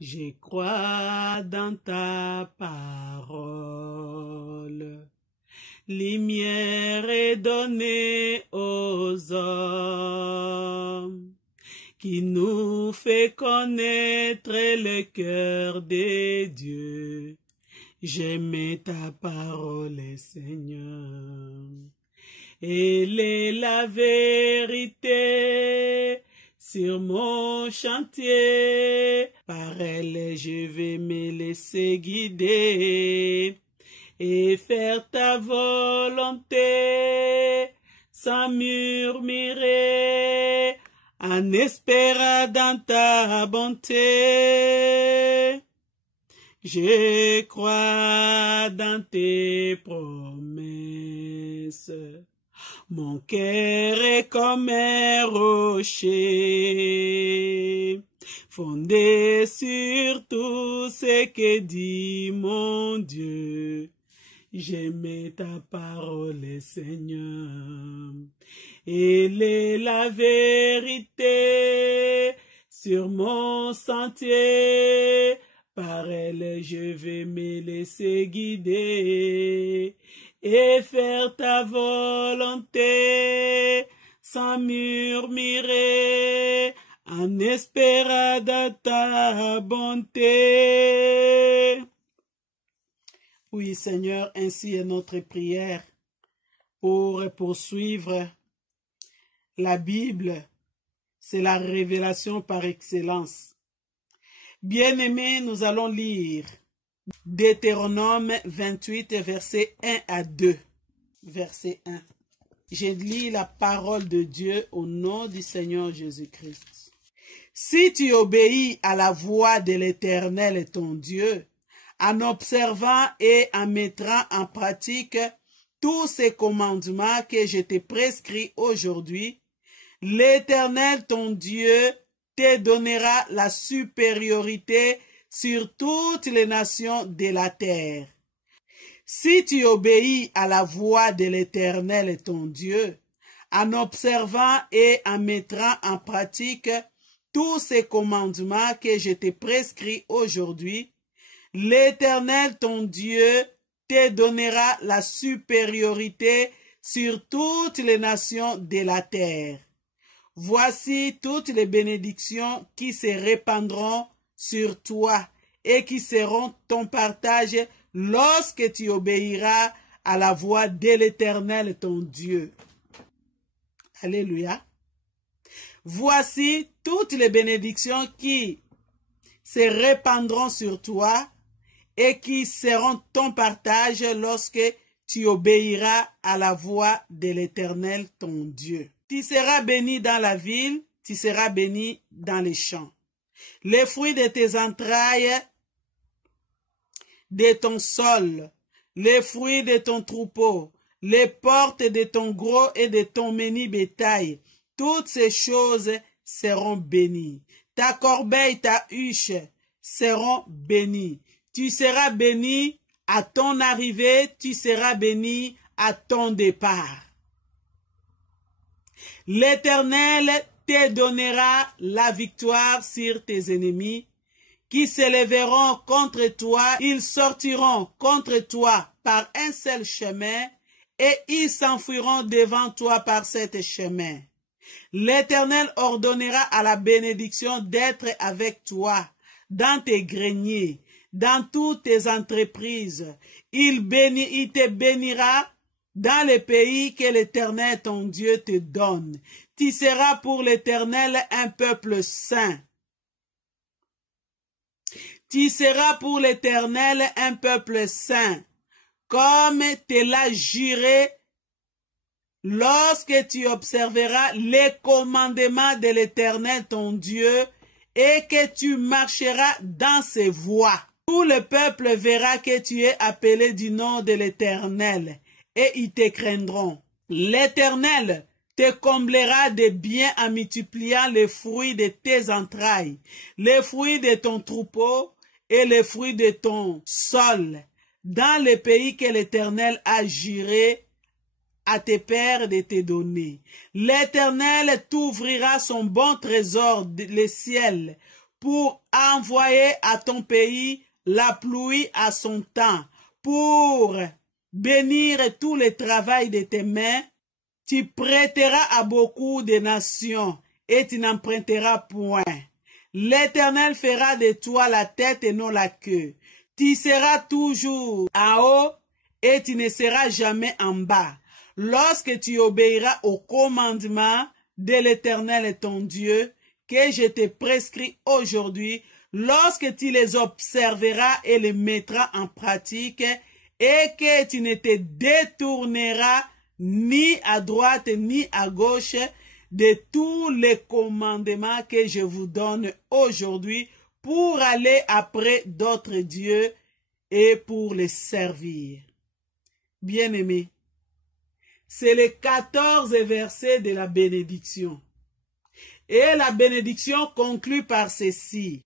Je crois dans ta parole. Lumière est donnée aux hommes, qui nous fait connaître le cœur de Dieu. J'aime ta parole, Seigneur. Elle est la vérité sur mon chantier. Par elle, je vais me laisser guider et faire ta volonté sans murmurer, en espérant dans ta bonté. Je crois dans tes promesses. Mon cœur est comme un rocher, fondé sur tout ce que dit mon Dieu. J'aime ta parole, Seigneur. Elle est la vérité sur mon sentier. Par elle, je vais me laisser guider et faire ta volonté sans murmurer, en espérant de ta bonté. Oui, Seigneur, ainsi est notre prière pour poursuivre. La Bible, c'est la révélation par excellence. Bien-aimés, nous allons lire Deutéronome 28, versets 1 à 2. Verset 1. Je lis la parole de Dieu au nom du Seigneur Jésus-Christ. Si tu obéis à la voix de l'Éternel ton Dieu, en observant et en mettant en pratique tous ces commandements que je te prescris aujourd'hui, l'Éternel ton Dieu te donnera la supériorité sur toutes les nations de la terre. Si tu obéis à la voix de l'Éternel ton Dieu, en observant et en mettant en pratique tous ces commandements que je te prescris aujourd'hui, l'Éternel ton Dieu te donnera la supériorité sur toutes les nations de la terre. Voici toutes les bénédictions qui se répandront sur toi et qui seront ton partage lorsque tu obéiras à la voix de l'Éternel ton Dieu. Alléluia. Voici toutes les bénédictions qui se répandront sur toi et qui seront ton partage lorsque tu obéiras à la voix de l'Éternel ton Dieu. Tu seras béni dans la ville, tu seras béni dans les champs. Les fruits de tes entrailles, de ton sol, les fruits de ton troupeau, les portes de ton gros et de ton menu bétail, toutes ces choses seront bénies. Ta corbeille, ta huche seront bénies. Tu seras béni à ton arrivée, tu seras béni à ton départ. L'Éternel te donnera la victoire sur tes ennemis qui s'élèveront contre toi. Ils sortiront contre toi par un seul chemin et ils s'enfuiront devant toi par cet chemin. L'Éternel ordonnera à la bénédiction d'être avec toi dans tes greniers, dans toutes tes entreprises. Il te bénira dans le pays que l'Éternel ton Dieu te donne. Tu seras pour l'Éternel un peuple saint. Tu seras pour l'Éternel un peuple saint, comme te l'a juré lorsque tu observeras les commandements de l'Éternel ton Dieu et que tu marcheras dans ses voies. Tout le peuple verra que tu es appelé du nom de l'Éternel et ils te craindront. L'Éternel te comblera de biens en multipliant les fruits de tes entrailles, les fruits de ton troupeau et les fruits de ton sol, dans le pays que l'Éternel a juré à tes pères de te donner. L'Éternel t'ouvrira son bon trésor, le ciel, pour envoyer à ton pays la pluie à son temps, pour bénir tout le travail de tes mains. Tu prêteras à beaucoup de nations et tu n'emprunteras point. L'Éternel fera de toi la tête et non la queue. Tu seras toujours en haut et tu ne seras jamais en bas. Lorsque tu obéiras au commandement de l'Éternel ton Dieu, que je te prescris aujourd'hui, lorsque tu les observeras et les mettras en pratique, et que tu ne te détourneras ni à droite ni à gauche de tous les commandements que je vous donne aujourd'hui pour aller après d'autres dieux et pour les servir. Bien-aimés, c'est les 14 versets de la bénédiction. Et la bénédiction conclut par ceci.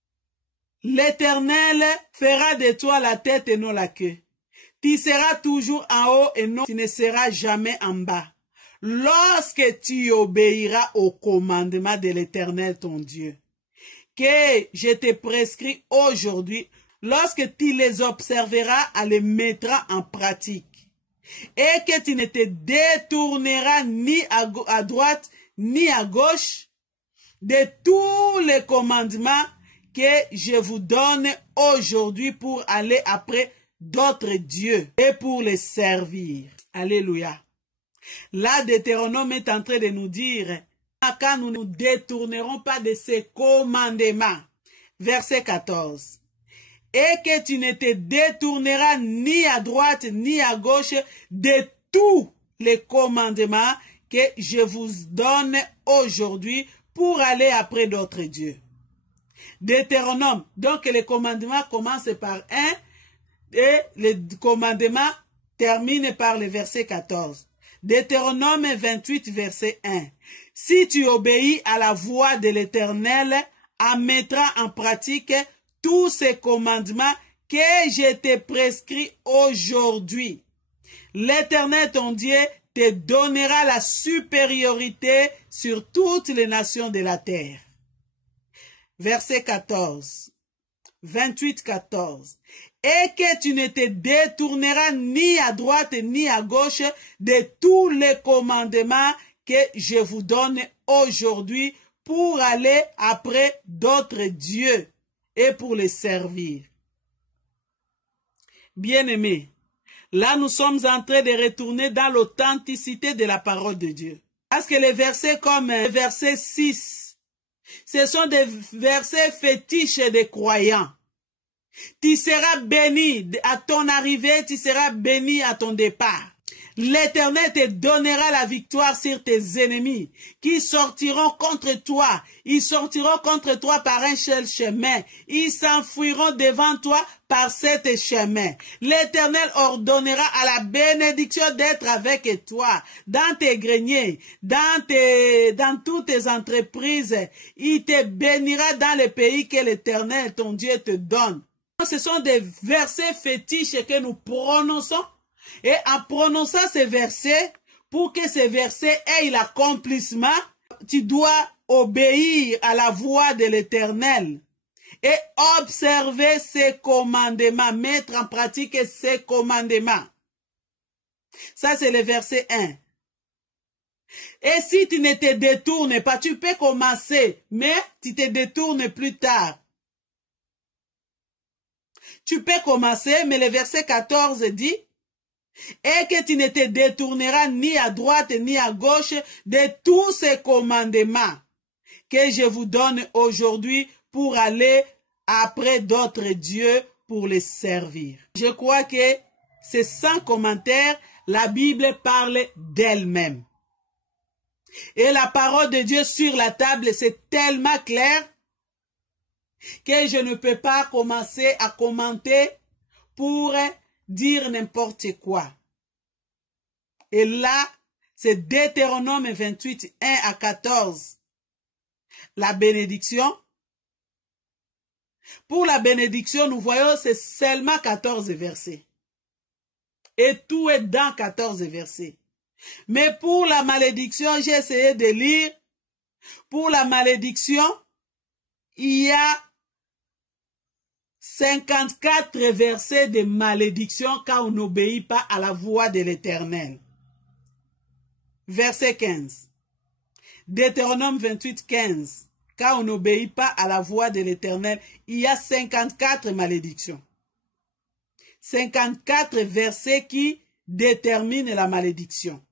L'Éternel fera de toi la tête et non la queue. Tu seras toujours en haut et non, tu ne seras jamais en bas. Lorsque tu obéiras au commandement de l'Éternel ton Dieu, que je te prescris aujourd'hui, lorsque tu les observeras, à les mettras en pratique, et que tu ne te détourneras ni à droite ni à gauche de tous les commandements que je vous donne aujourd'hui pour aller après d'autres dieux et pour les servir. Alléluia. Là, Deutéronome est en train de nous dire, quand nous ne nous détournerons pas de ces commandements. Verset 14. Et que tu ne te détourneras ni à droite ni à gauche de tous les commandements que je vous donne aujourd'hui pour aller après d'autres dieux. Deutéronome. Donc, les commandements commencent par 1 et les commandements terminent par le verset 14. Deutéronome 28, verset 1. Si tu obéis à la voix de l'Éternel, en mettant en pratique tous ces commandements que je te prescris aujourd'hui, l'Éternel ton Dieu te donnera la supériorité sur toutes les nations de la terre. Verset 14. 28, 14. Et que tu ne te détourneras ni à droite ni à gauche de tous les commandements que je vous donne aujourd'hui pour aller après d'autres dieux et pour les servir. Bien-aimés, là nous sommes en train de retourner dans l'authenticité de la parole de Dieu. Parce que les versets comme le verset 6, ce sont des versets fétiches des croyants. Tu seras béni à ton arrivée, tu seras béni à ton départ. L'Éternel te donnera la victoire sur tes ennemis qui sortiront contre toi. Ils sortiront contre toi par un seul chemin. Ils s'enfuiront devant toi par cet chemin. L'Éternel ordonnera à la bénédiction d'être avec toi dans tes greniers, dans toutes tes entreprises. Il te bénira dans le pays que l'Éternel, ton Dieu, te donne. Ce sont des versets fétiches que nous prononçons. Et en prononçant ces versets, pour que ces versets aient l'accomplissement, tu dois obéir à la voix de l'Éternel et observer ses commandements, mettre en pratique ses commandements. Ça, c'est le verset 1. Et si tu ne te détournes pas, tu peux commencer, mais tu te détournes plus tard. Tu peux commencer, mais le verset 14 dit, et que tu ne te détourneras ni à droite ni à gauche de tous ces commandements que je vous donne aujourd'hui pour aller après d'autres dieux pour les servir. Je crois que c'est sans commentaire, la Bible parle d'elle-même. Et la parole de Dieu sur la table, c'est tellement clair que je ne peux pas commencer à commenter pour dire n'importe quoi. Et là, c'est Deutéronome 28, 1 à 14. La bénédiction. Pour la bénédiction, nous voyons, c'est seulement 14 versets. Et tout est dans 14 versets. Mais pour la malédiction, j'ai essayé de lire. Pour la malédiction, il y a 54 versets de malédiction quand on n'obéit pas à la voix de l'Éternel. Verset 15. Deutéronome 28, 15. Quand on n'obéit pas à la voix de l'Éternel, il y a 54 malédictions. 54 versets qui déterminent la malédiction.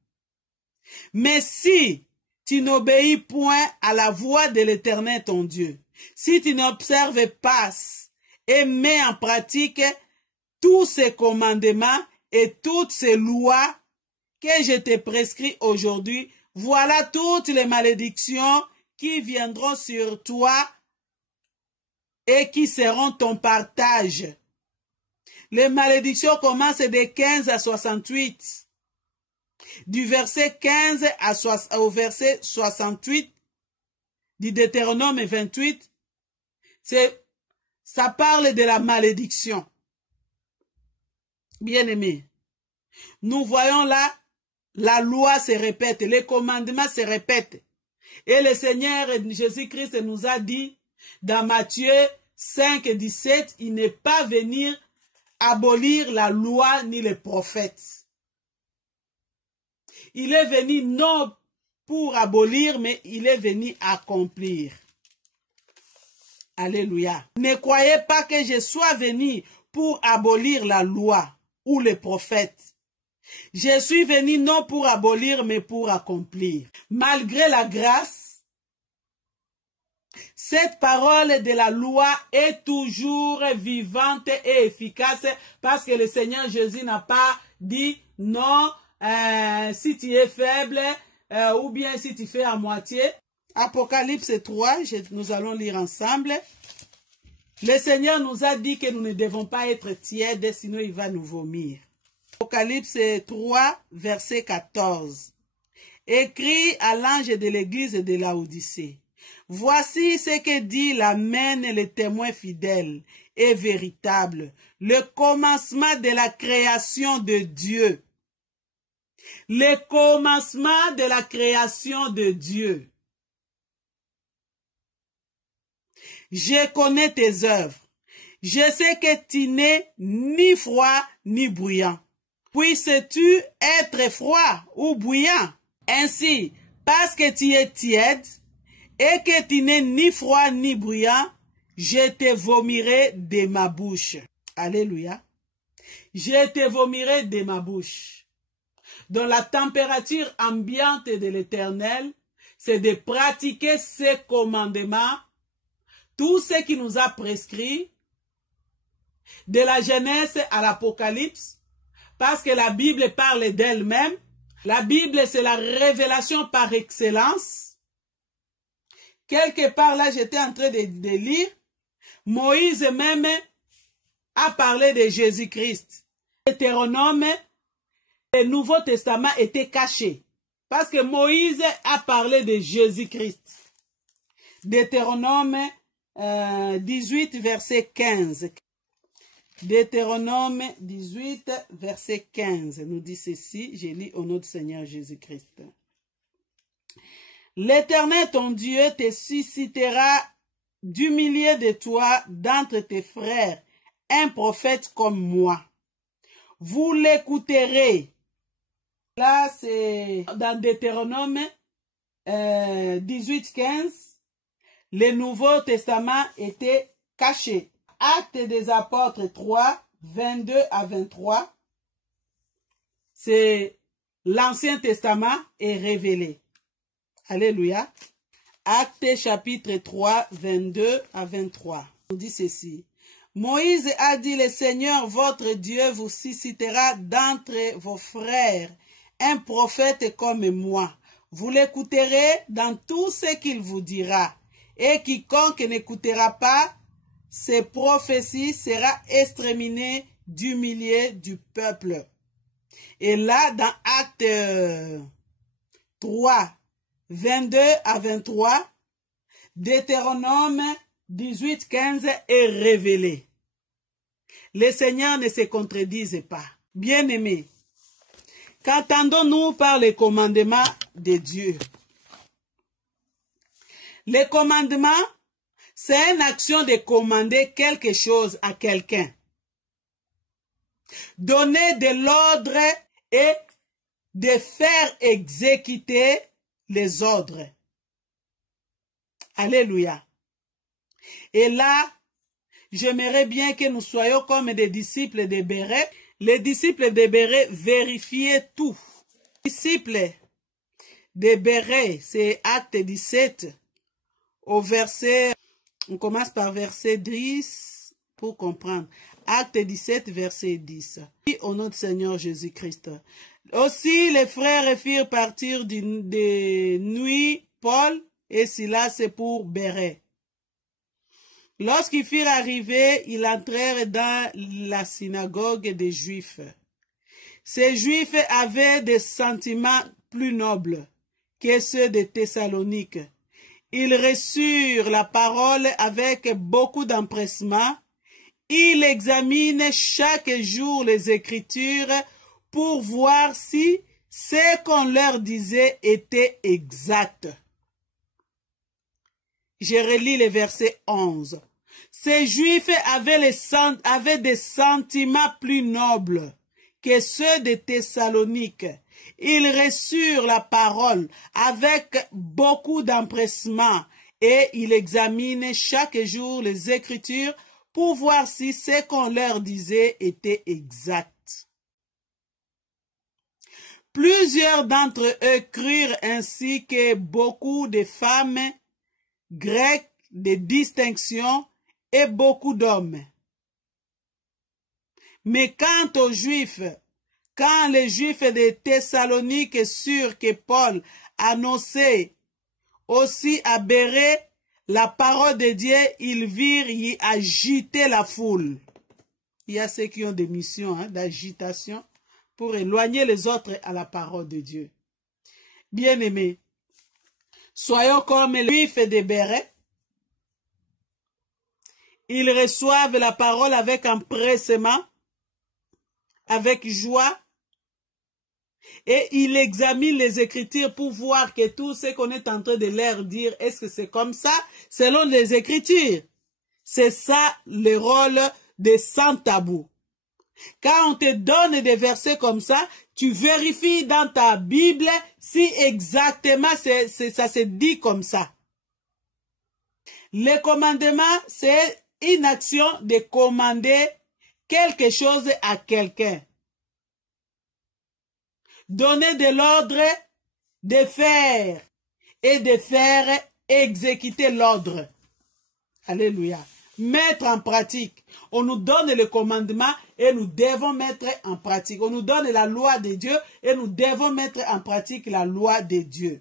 Mais si tu n'obéis point à la voix de l'Éternel ton Dieu, si tu n'observes pas et mets en pratique tous ces commandements et toutes ces lois que je te prescris aujourd'hui, voilà toutes les malédictions qui viendront sur toi et qui seront ton partage. Les malédictions commencent de 15 à 68. Du verset 15 au verset 68 du Deutéronome 28, ça parle de la malédiction. Bien-aimés, nous voyons là, la loi se répète, les commandements se répètent. Et le Seigneur Jésus-Christ nous a dit dans Matthieu 5, 17, il n'est pas venu abolir la loi ni les prophètes. Il est venu non pour abolir, mais il est venu accomplir. Alléluia. Ne croyez pas que je sois venu pour abolir la loi ou les prophètes. Je suis venu non pour abolir, mais pour accomplir. Malgré la grâce, cette parole de la loi est toujours vivante et efficace parce que le Seigneur Jésus n'a pas dit non, si tu es faible ou bien si tu fais à moitié. Apocalypse 3, nous allons lire ensemble. Le Seigneur nous a dit que nous ne devons pas être tièdes, sinon il va nous vomir. Apocalypse 3, verset 14. Écrit à l'ange de l'église de Laodicée. Voici ce que dit l'Amen, le témoin fidèle et véritable, le commencement de la création de Dieu. Le commencement de la création de Dieu. Je connais tes œuvres. Je sais que tu n'es ni froid ni bruyant. Puisses-tu être froid ou bruyant? Ainsi, parce que tu es tiède et que tu n'es ni froid ni bruyant, je te vomirai de ma bouche. Alléluia. Je te vomirai de ma bouche. Dans la température ambiante de l'Éternel, c'est de pratiquer ses commandements, tout ce qui nous a prescrit, de la Genèse à l'Apocalypse, parce que la Bible parle d'elle-même. La Bible, c'est la révélation par excellence. Quelque part là, j'étais en train de lire, Moïse même a parlé de Jésus-Christ. Deutéronome, le Nouveau Testament était caché, parce que Moïse a parlé de Jésus-Christ. Deutéronome 18, verset 15. Deutéronome 18, verset 15 nous dit ceci, je lis au nom du Seigneur Jésus-Christ. L'Éternel ton Dieu te suscitera du milieu de toi, d'entre tes frères, un prophète comme moi. Vous l'écouterez. Là, c'est dans Deutéronome 18, 15. Le Nouveau Testament était caché. Actes des Apôtres 3, 22 à 23. C'est l'Ancien Testament est révélé. Alléluia. Actes chapitre 3, 22 à 23. On dit ceci. Moïse a dit, le Seigneur votre Dieu vous suscitera d'entre vos frères un prophète comme moi. Vous l'écouterez dans tout ce qu'il vous dira. Et quiconque n'écoutera pas ces prophéties sera exterminé du milieu du peuple. Et là, dans Actes 3, 22 à 23, Deutéronome 18, 15 est révélé. Le Seigneur ne se contredise pas. Bien-aimés, qu'entendons-nous par les commandements de Dieu? Les commandements, C'est une action de commander quelque chose à quelqu'un. Donner de l'ordre et de faire exécuter les ordres. Alléluia. Et là, j'aimerais bien que nous soyons comme des disciples de Béret. Les disciples de Béret vérifiaient tout. Les disciples de Béret, c'est Acte 17, au verset, on commence par verset 10 pour comprendre. Acte 17, verset 10. Au nom du Seigneur Jésus-Christ. Aussi, les frères firent partir de nuit Paul et Silas pour Béret. Lorsqu'ils furent arrivés, ils entrèrent dans la synagogue des Juifs. Ces Juifs avaient des sentiments plus nobles que ceux de Thessalonique. Ils reçurent la parole avec beaucoup d'empressement. Ils examinent chaque jour les Écritures pour voir si ce qu'on leur disait était exact. Je relis le verset 11. Ces Juifs avaient des sentiments plus nobles que ceux de Thessalonique. Ils reçurent la parole avec beaucoup d'empressement et ils examinent chaque jour les Écritures pour voir si ce qu'on leur disait était exact. Plusieurs d'entre eux crurent ainsi que beaucoup de femmes grecques de distinction et beaucoup d'hommes. Mais quant aux Juifs, quand les Juifs de Thessalonique surent que Paul annonçait aussi à Béret la parole de Dieu, ils virent y agiter la foule. Il y a ceux qui ont des missions d'agitation pour éloigner les autres à la parole de Dieu. Bien-aimés, soyons comme les Juifs de Béret. Ils reçoivent la parole avec empressement, avec joie, et ils examinent les Écritures pour voir que tout ce qu'on est en train de leur dire, est-ce que c'est comme ça, selon les Écritures. C'est ça le rôle de sans tabou. Quand on te donne des versets comme ça, tu vérifies dans ta Bible si exactement ça se dit comme ça. Le commandement, c'est une action de commander quelque chose à quelqu'un. Donner de l'ordre, de faire et de faire exécuter l'ordre. Alléluia. Mettre en pratique. On nous donne le commandement et nous devons mettre en pratique. On nous donne la loi de Dieu et nous devons mettre en pratique la loi de Dieu.